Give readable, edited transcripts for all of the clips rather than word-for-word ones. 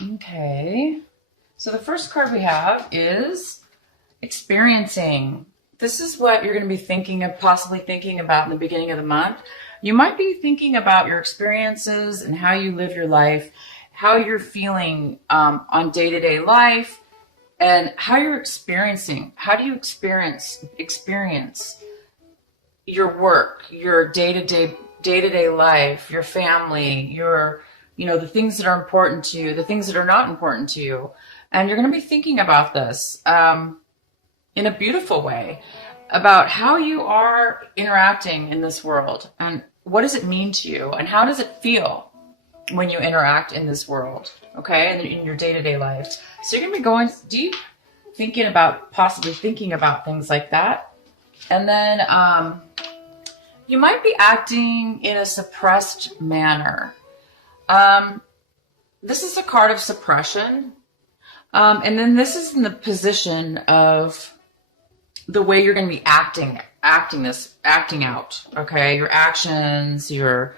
Okay. So the first card we have is experiencing. This is what you're going to be thinking of, possibly thinking about in the beginning of the month. You might be thinking about your experiences and how you live your life, how you're feeling on day-to-day life, and how you're experiencing. How do you experience your work, your day-to-day life, your family, the things that are important to you, the things that are not important to you. And you're going to be thinking about this in a beautiful way, about how you are interacting in this world and what does it mean to you and how does it feel when you interact in this world, okay, and in your day-to-day life. So you're going to be going deep, possibly thinking about things like that. And then you might be acting in a suppressed manner. This is a card of suppression. And then this is in the position of the way you're going to be acting out. Okay. Your actions, how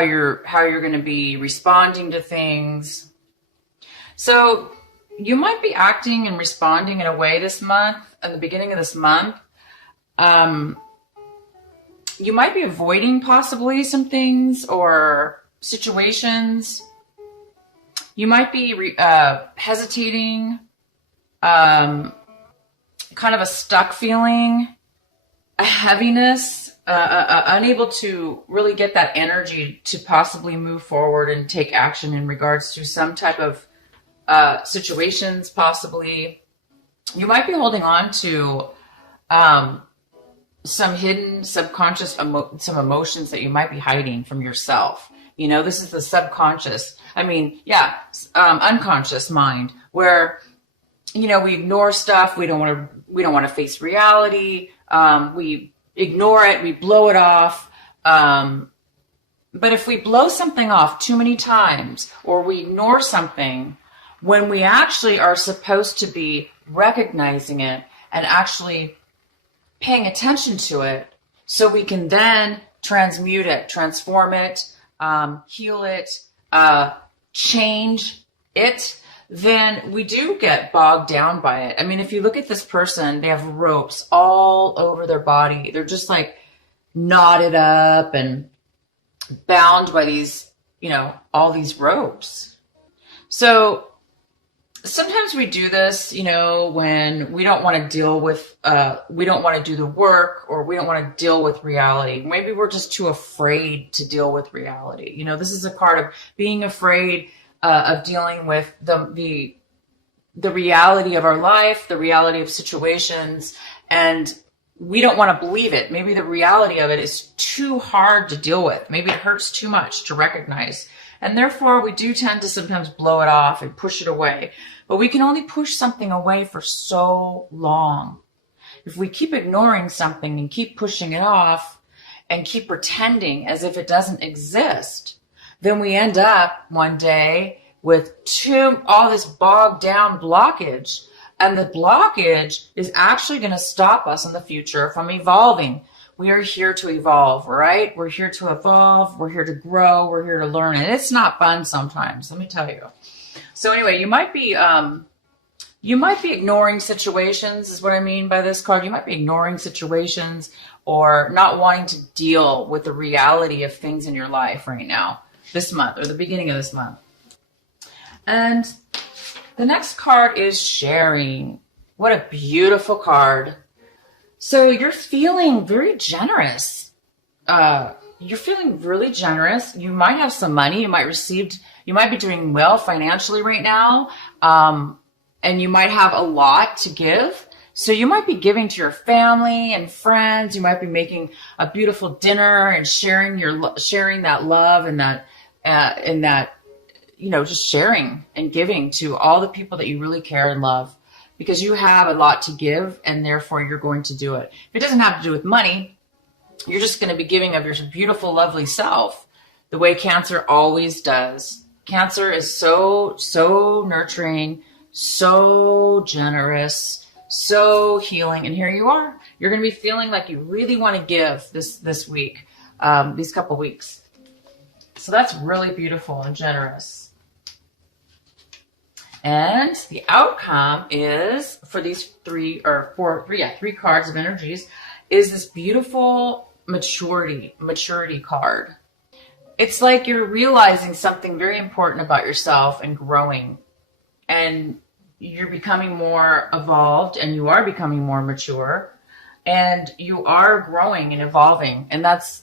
you're going to be responding to things. So you might be acting and responding in a way this month, at the beginning of this month. You might be avoiding possibly some things or situations. You might be hesitating, kind of a stuck feeling, a heaviness, unable to really get that energy to possibly move forward and take action in regards to some type of situations, possibly. You might be holding on to some hidden subconscious some emotions that you might be hiding from yourself. This is the subconscious. Unconscious mind, where we ignore stuff. We don't want to face reality. We ignore it. We blow it off. But if we blow something off too many times, or we ignore something, when we actually are supposed to be recognizing it and actually paying attention to it, so we can then transmute it, transform it, heal it, change it, then we do get bogged down by it. If you look at this person, they have ropes all over their body. They're just like knotted up and bound by these, all these ropes. So sometimes we do this, when we don't want to deal with, we don't want to do the work, or we don't want to deal with reality. Maybe we're just too afraid to deal with reality. This is a card of being afraid of dealing with the reality of our life, the reality of situations, and we don't want to believe it. Maybe the reality of it is too hard to deal with. Maybe it hurts too much to recognize. And therefore, we do tend to sometimes blow it off and push it away. But we can only push something away for so long. If we keep ignoring something and keep pushing it off and keep pretending as if it doesn't exist, then we end up one day with all this bogged down blockage. And the blockage is actually going to stop us in the future from evolving. We are here to evolve, right? We're here to evolve. We're here to grow. We're here to learn. And it's not fun sometimes, let me tell you. So anyway, you might be ignoring situations, is what I mean by this card. You might be ignoring situations or not wanting to deal with the reality of things in your life right now, this month, or the beginning of this month. And the next card is sharing. What a beautiful card. So you're feeling very generous. You're feeling really generous. You might have some money. You might be doing well financially right now. And you might have a lot to give. So you might be giving to your family and friends. You might be making a beautiful dinner and sharing that love and that, just sharing and giving to all the people that you really care and love. Because you have a lot to give, and therefore you're going to do it. If it doesn't have to do with money, you're just going to be giving of your beautiful, lovely self, the way Cancer always does. Cancer is so nurturing, so generous, so healing. And here you are. You're going to be feeling like you really want to give this week, these couple weeks. So that's really beautiful and generous. And the outcome is for these three cards of energies is this beautiful maturity card. It's like you're realizing something very important about yourself and growing, and you're becoming more evolved, and you are becoming more mature, and you are growing and evolving, and that's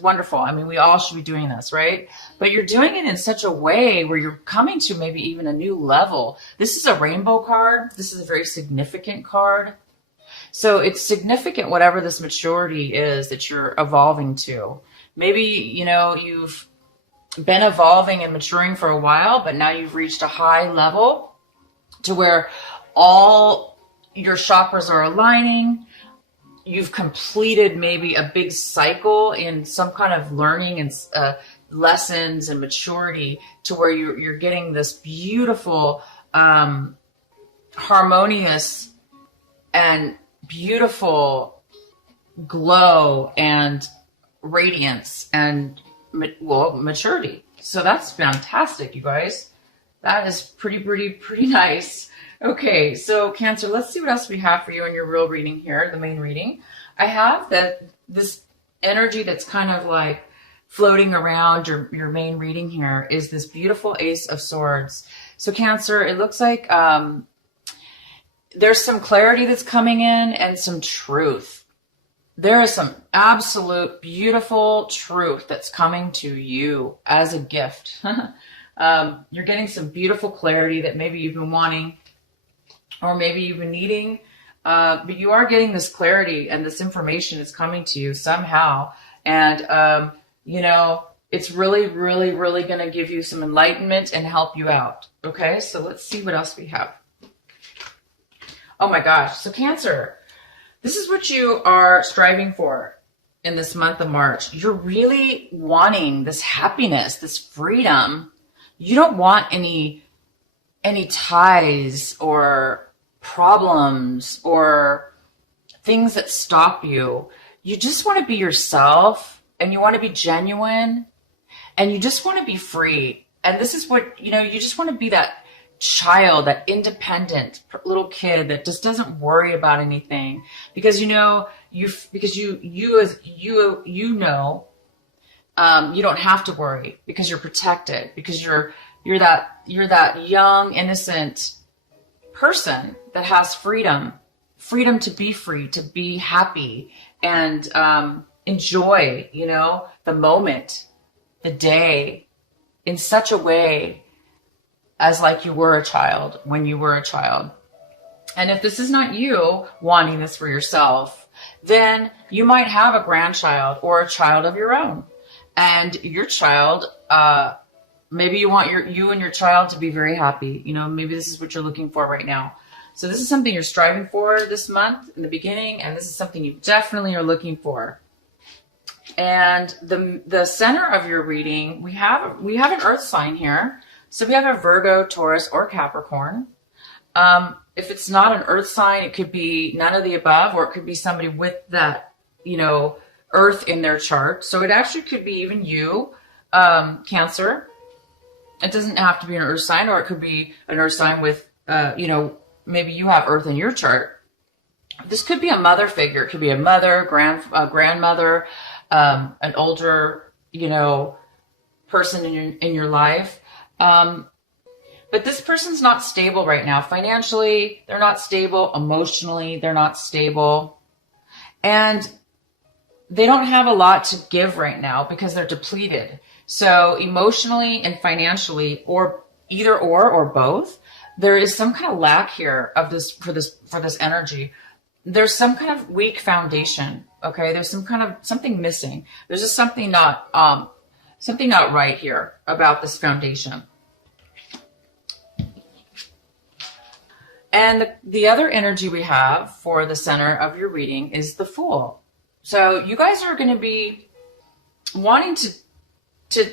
wonderful. I mean, we all should be doing this, right? But you're doing it in such a way where you're coming to maybe even a new level. This is a rainbow card. This is a very significant card. So it's significant, whatever this maturity is that you're evolving to. Maybe, you've been evolving and maturing for a while, but now you've reached a high level to where all your chakras are aligning. You've completed maybe a big cycle in some kind of learning and lessons and maturity, to where you're getting this beautiful, harmonious and beautiful glow and radiance and maturity. So that's fantastic, you guys. That is pretty nice. Okay, so Cancer, let's see what else we have for you in your real reading here, the main reading. I have this energy that's kind of like floating around your main reading here is this beautiful Ace of Swords. So Cancer, it looks like there's some clarity that's coming in and some truth. There is some absolute beautiful truth that's coming to you as a gift. You're getting some beautiful clarity that maybe you've been wanting, or maybe you've been needing, but you are getting this clarity, and this information is coming to you somehow. And, it's really going to give you some enlightenment and help you out. Okay, so let's see what else we have. Oh my gosh. So Cancer, this is what you are striving for in this month of March. You're really wanting this happiness, this freedom. You don't want any ties or problems or things that stop you. You just want to be yourself, and you want to be genuine, and you just want to be free. And this is what, you just want to be that child, that independent little kid that just doesn't worry about anything, because you don't have to worry, because you're protected, because you're that young innocent person that has freedom to be free, to be happy, and enjoy the moment, the day, in such a way as like you were a child when you were a child. And if this is not you wanting this for yourself, then you might have a grandchild or a child of your own. And your child, maybe you want you and your child to be very happy. Maybe this is what you're looking for right now. So this is something you're striving for this month in the beginning, and this is something you definitely are looking for. And the center of your reading, we have an earth sign here. So we have a Virgo, Taurus, or Capricorn. If it's not an earth sign, it could be none of the above, or it could be somebody with that, earth in their chart. So it actually could be even you, Cancer. It doesn't have to be an earth sign, or it could be an earth sign with, maybe you have earth in your chart. This could be a mother figure. It could be a mother, grandmother, an older, person in your life. But this person's not stable right now. Financially, they're not stable. Emotionally, they're not stable. And they don't have a lot to give right now because they're depleted. So emotionally and financially, or either or both, there is some kind of lack here of this for this energy. There's some kind of weak foundation. Okay. There's something missing. There's just something not right here about this foundation. And the other energy we have for the center of your reading is the Fool. So you guys are going to be wanting to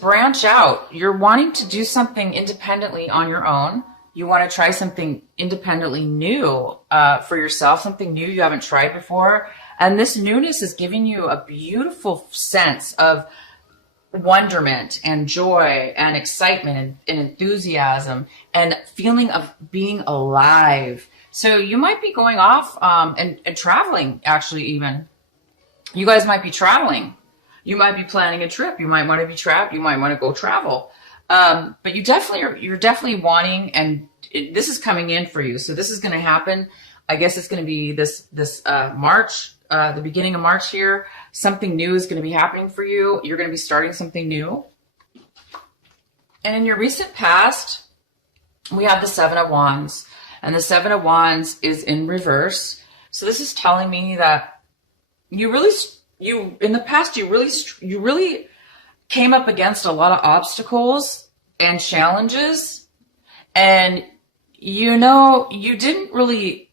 branch out. You're wanting to do something independently on your own. You want to try something independently new for yourself, something new you haven't tried before. And this newness is giving you a beautiful sense of wonderment and joy and excitement and enthusiasm and feeling of being alive. So you might be going off and traveling, actually. Even you guys might be traveling. You might be planning a trip. You might want to be trapped. You might want to go travel. But you're definitely wanting, and this is coming in for you. So this is going to happen. I guess it's going to be this March, the beginning of March here. Something new is going to be happening for you. You're going to be starting something new. And in your recent past, we have the Seven of Wands, and the Seven of Wands is in reverse. So this is telling me that in the past, you really came up against a lot of obstacles and challenges, and you didn't really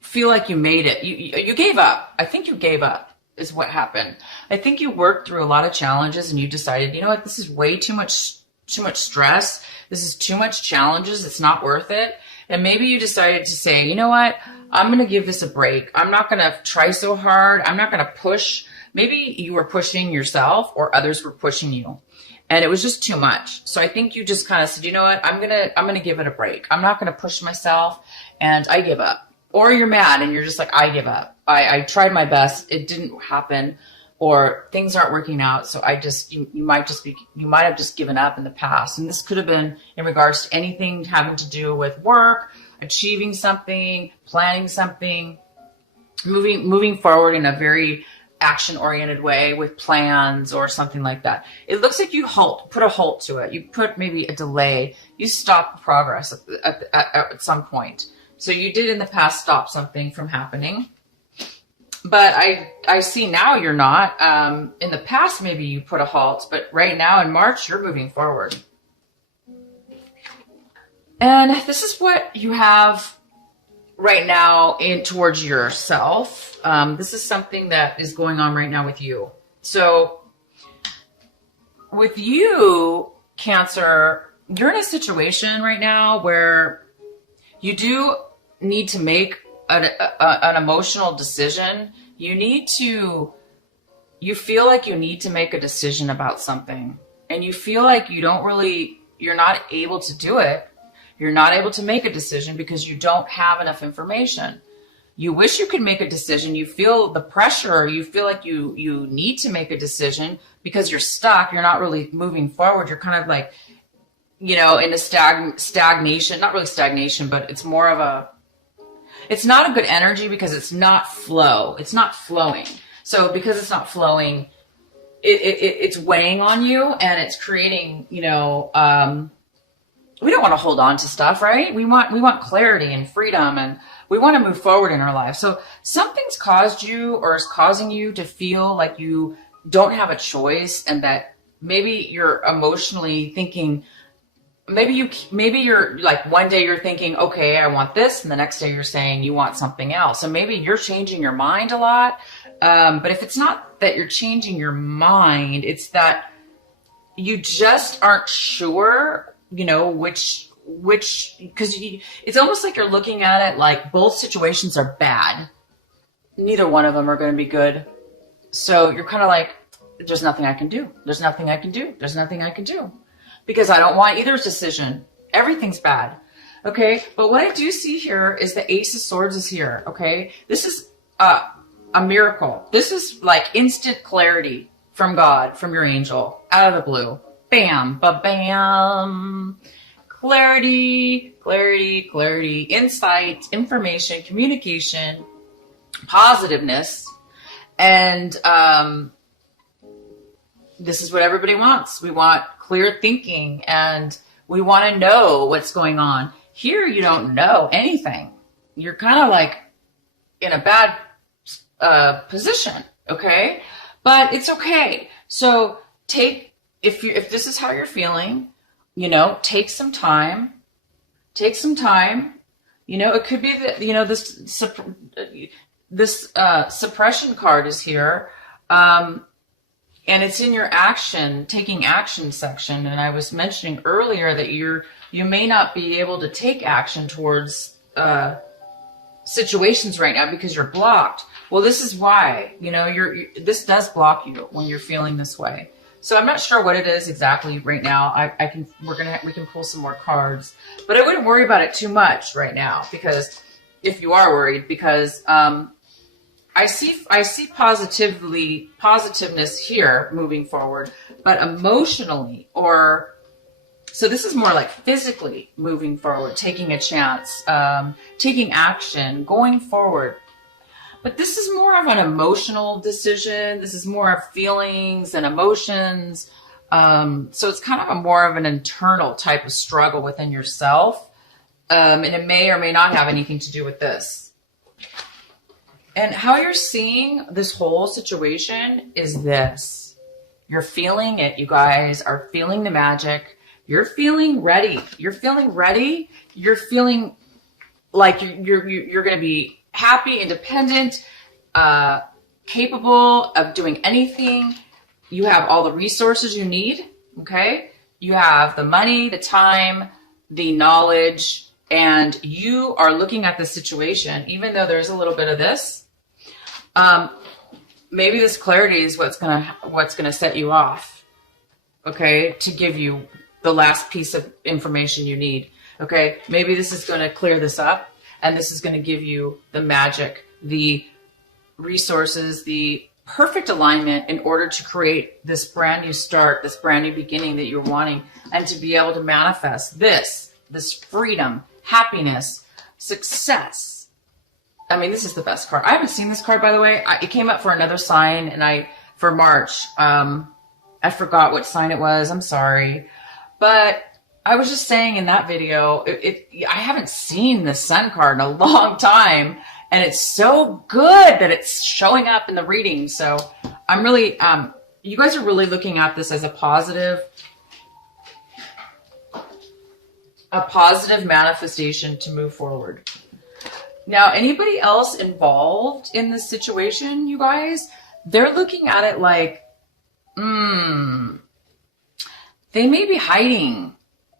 feel like you made it. You gave up. I think you gave up is what happened. I think you worked through a lot of challenges and you decided, you know what, this is way too much stress. This is too much challenges. It's not worth it. And maybe you decided to say, you know what, I'm going to give this a break. I'm not going to try so hard. I'm not going to push. Maybe you were pushing yourself or others were pushing you, and it was just too much. So I think you just kind of said, you know what, I'm going to give it a break. I'm not going to push myself, and I give up. Or you're mad and you're just like, I give up. I tried my best. It didn't happen, or things aren't working out. So you might have just given up in the past. And this could have been in regards to anything having to do with work, achieving something, planning something, moving forward in a very action-oriented way with plans or something like that. It looks like you put a halt to it. You put maybe a delay. You stop progress at some point. So you did in the past stop something from happening. But I see now you're not. In the past, maybe you put a halt, but right now in March, you're moving forward. And this is what you have right now towards yourself. This is something that is going on right now with you. So with you, Cancer, you're in a situation right now where you do need to make an emotional decision. You feel like you need to make a decision about something, and you feel like you're not able to do it. You're not able to make a decision because you don't have enough information. You wish you could make a decision. You feel the pressure. You feel like you need to make a decision because you're stuck. You're not really moving forward. You're kind of like, in a stagnation, not really stagnation, but it's more of it's not a good energy because it's not flow. It's not flowing. So because it's not flowing, it's weighing on you, and it's creating, we don't want to hold on to stuff, right? We want clarity and freedom, and we want to move forward in our life. So something's caused you or is causing you to feel like you don't have a choice, and that maybe you're emotionally thinking, maybe you're like, one day you're thinking, okay, I want this. And the next day you're saying you want something else. So maybe you're changing your mind a lot. But if it's not that you're changing your mind, it's that you just aren't sure, which, because it's almost like you're looking at it like both situations are bad. Neither one of them are going to be good. So you're kind of like, there's nothing I can do. There's nothing I can do. There's nothing I can do. Because I don't want either decision. Everything's bad. Okay. But what I do see here is the Ace of Swords is here. Okay. This is a miracle. This is like instant clarity from God, from your angel, out of the blue. Bam, ba-bam. Clarity, clarity, clarity, insight, information, communication, positiveness. And this is what everybody wants. We want clear thinking, and we want to know what's going on. Here, you don't know anything. You're kind of like in a bad position, okay? But it's okay. So if this is how you're feeling, take some time. Take some time. It could be that, this suppression card is here. And it's in your taking action section. And I was mentioning earlier that you may not be able to take action towards situations right now because you're blocked. Well, this is why, this does block you when you're feeling this way. So I'm not sure what it is exactly right now. We can pull some more cards, but I wouldn't worry about it too much right now, because if you are worried, because I see positiveness here moving forward, but emotionally, so this is more like physically moving forward, taking a chance, taking action, going forward. But this is more of an emotional decision. This is more of feelings and emotions. So it's kind of more of an internal type of struggle within yourself. And it may or may not have anything to do with this. And how you're seeing this whole situation is this. You're feeling it. You guys are feeling the magic. You're feeling ready. You're feeling ready. You're feeling like you're going to be happy, independent, capable of doing anything. You have all the resources you need, okay? You have the money, the time, the knowledge, and you are looking at the situation, even though there's a little bit of this. Maybe this clarity is what's gonna set you off, okay, to give you the last piece of information you need, okay? Maybe this is gonna clear this up, and this is going to give you the magic, the resources, the perfect alignment in order to create this brand new start, this brand new beginning that you're wanting, and to be able to manifest this freedom, happiness, success. I mean, this is the best card. I haven't seen this card, by the way. It came up for another sign, and for March. I forgot what sign it was. I'm sorry. But I was just saying in that video, I haven't seen the Sun card in a long time, and it's so good that it's showing up in the reading. So I'm really, you guys are really looking at this as a positive manifestation to move forward. Now, anybody else involved in this situation, you guys, they're looking at it like, they may be hiding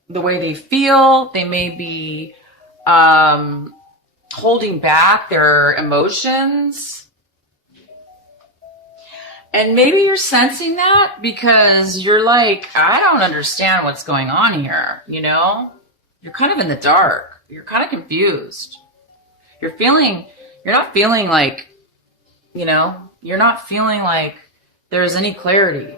the way they feel. They may be holding back their emotions. And maybe you're sensing that because you're like, I don't understand what's going on here, you know? You're kind of in the dark. You're kind of confused. You're not feeling like, you know, you're not feeling like there's any clarity.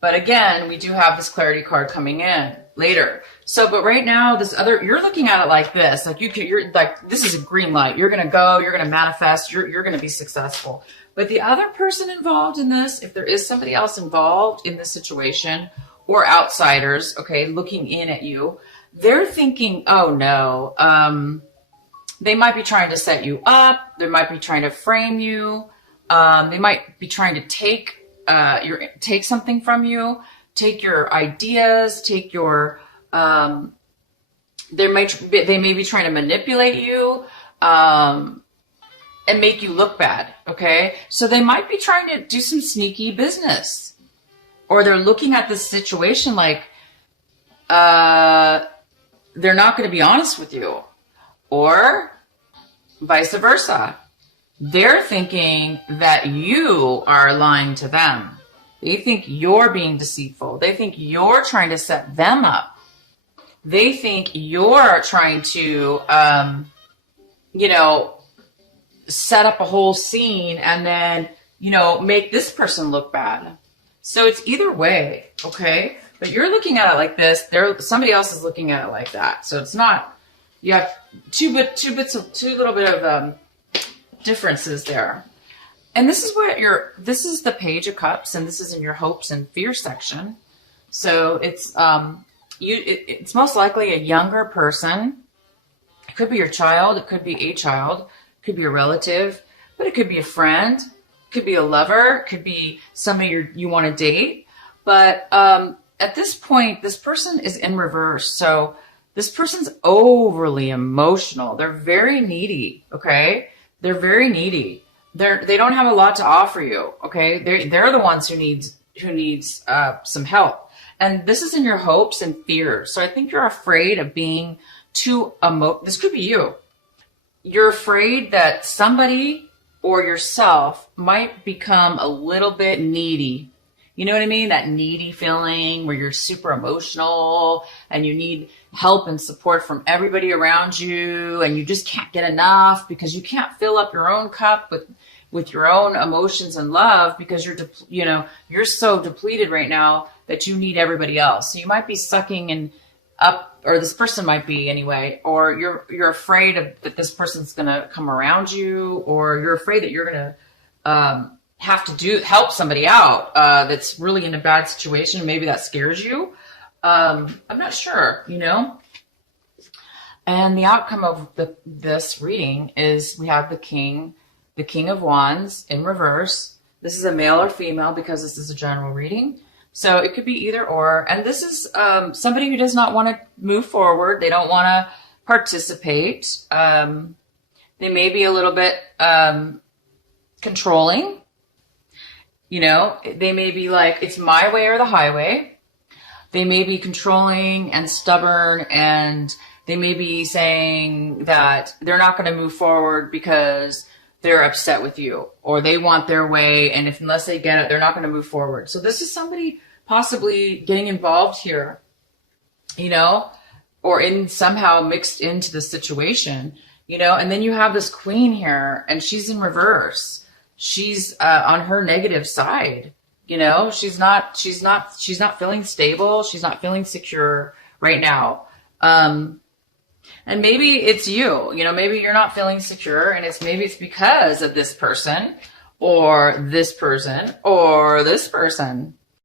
But again, we do have this clarity card coming in later. So, but right now, you're looking at it like this, like you're like, this is a green light. You're going to go, you're going to manifest, you're going to be successful. But the other person involved in this, if there is somebody else involved in this situation or outsiders, okay, looking in at you, they're thinking, oh no, they might be trying to set you up. They might be trying to frame you. They might be trying to take something from you, take your ideas, take your, they may be trying to manipulate you, and make you look bad. Okay. So they might be trying to do some sneaky business, or they're looking at this situation like, they're not going to be honest with you, or vice versa. They're thinking that you are lying to them. They think you're being deceitful. They think you're trying to set them up. They think you're trying to, set up a whole scene and then, make this person look bad. So it's either way, okay? But you're looking at it like this. Somebody else is looking at it like that. So it's not, you have two little bit of differences there. And this is this is the Page of Cups, and this is in your hopes and fear section. So it's, it's most likely a younger person. It could be your child. It could be a child. It could be a relative, but it could be a friend. It could be a lover. It could be somebody you want to date. But, at this point, this person is in reverse. So this person's overly emotional. They're very needy. Okay. They're very needy. They don't have a lot to offer you. Okay. They're the ones who needs some help. And this is in your hopes and fears. So I think you're afraid of being too this could be you. You're afraid that somebody or yourself might become a little bit needy. You know what I mean? That needy feeling where you're super emotional and you need help and support from everybody around you, and you just can't get enough because you can't fill up your own cup with your own emotions and love, because you're so depleted right now that you need everybody else. So you might be sucking and up, or this person might be anyway, or you're afraid that this person's going to come around you, or you're afraid that you're going to have to help somebody out that's really in a bad situation. Maybe that scares you. I'm not sure, And the outcome of this reading is we have the King of Wands in reverse. This is a male or female because this is a general reading. So it could be either or. And this is somebody who does not want to move forward. They don't want to participate. They may be a little bit controlling. They may be like, it's my way or the highway. They may be controlling and stubborn, and they may be saying that they're not going to move forward because they're upset with you, or they want their way, and unless they get it, they're not going to move forward. So this is somebody possibly getting involved here, or somehow mixed into the situation, and then you have this queen here, and she's in reverse. She's on her negative side. She's not feeling stable. She's not feeling secure right now. And maybe it's you, maybe you're not feeling secure, and maybe it's because of this person or this person or this person.